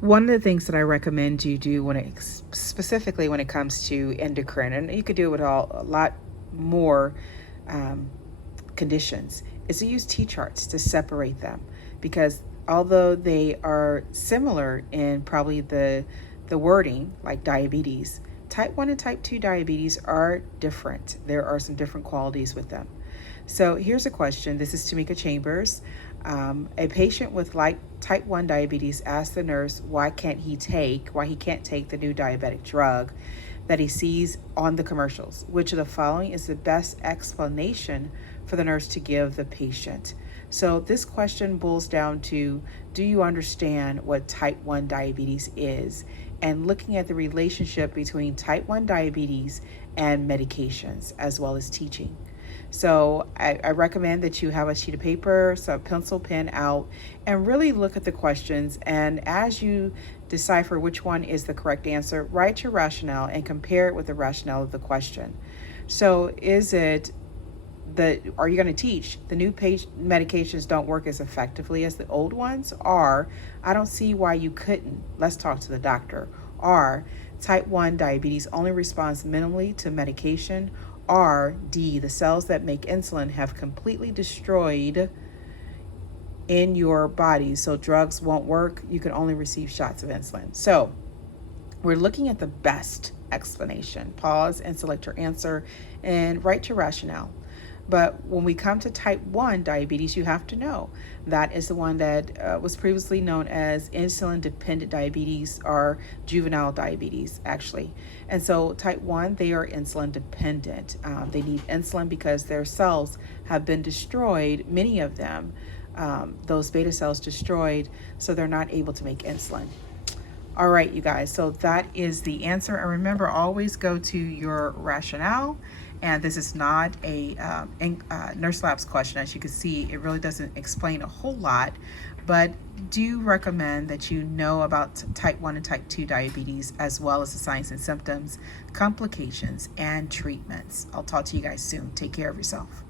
One of the things that I recommend you do specifically when it comes to endocrine, and you could do it with a lot more um, conditions, is to use T-charts to separate them, because although they are similar in probably the wording, like diabetes, type 1 and type 2 diabetes are different. There are some different qualities with them. So here's a question. This is Tamika Chambers. A patient with like type 1 diabetes asked the nurse why he can't take the new diabetic drug that he sees on the commercials. Which of the following is the best explanation for the nurse to give the patient? So this question boils down to, do you understand what type 1 diabetes is? And looking at the relationship between type 1 diabetes and medications, as well as teaching. So I recommend that you have a sheet of paper, so a pencil, pen out, and really look at the questions. And as you decipher which one is the correct answer, write your rationale and compare it with the rationale of the question. So are you going to teach the new medications don't work as effectively as the old ones? Or I don't see why you couldn't. Let's talk to the doctor. Or type 1 diabetes only responds minimally to medication. Or D, the cells that make insulin have completely destroyed in your body, so drugs won't work. You can only receive shots of insulin. So we're looking at the best explanation. Pause and select your answer and write your rationale. But when we come to type 1 diabetes, you have to know that is the one that was previously known as insulin-dependent diabetes, or juvenile diabetes, actually. And so type 1, they are insulin-dependent. They need insulin because their cells have been destroyed, many of them, those beta cells destroyed, so they're not able to make insulin. All right, you guys, so that is the answer. And remember, always go to your rationale. And this is not a Nurse Labs question. As you can see, it really doesn't explain a whole lot, but do recommend that you know about type 1 and type 2 diabetes, as well as the signs and symptoms, complications, and treatments. I'll talk to you guys soon. Take care of yourself.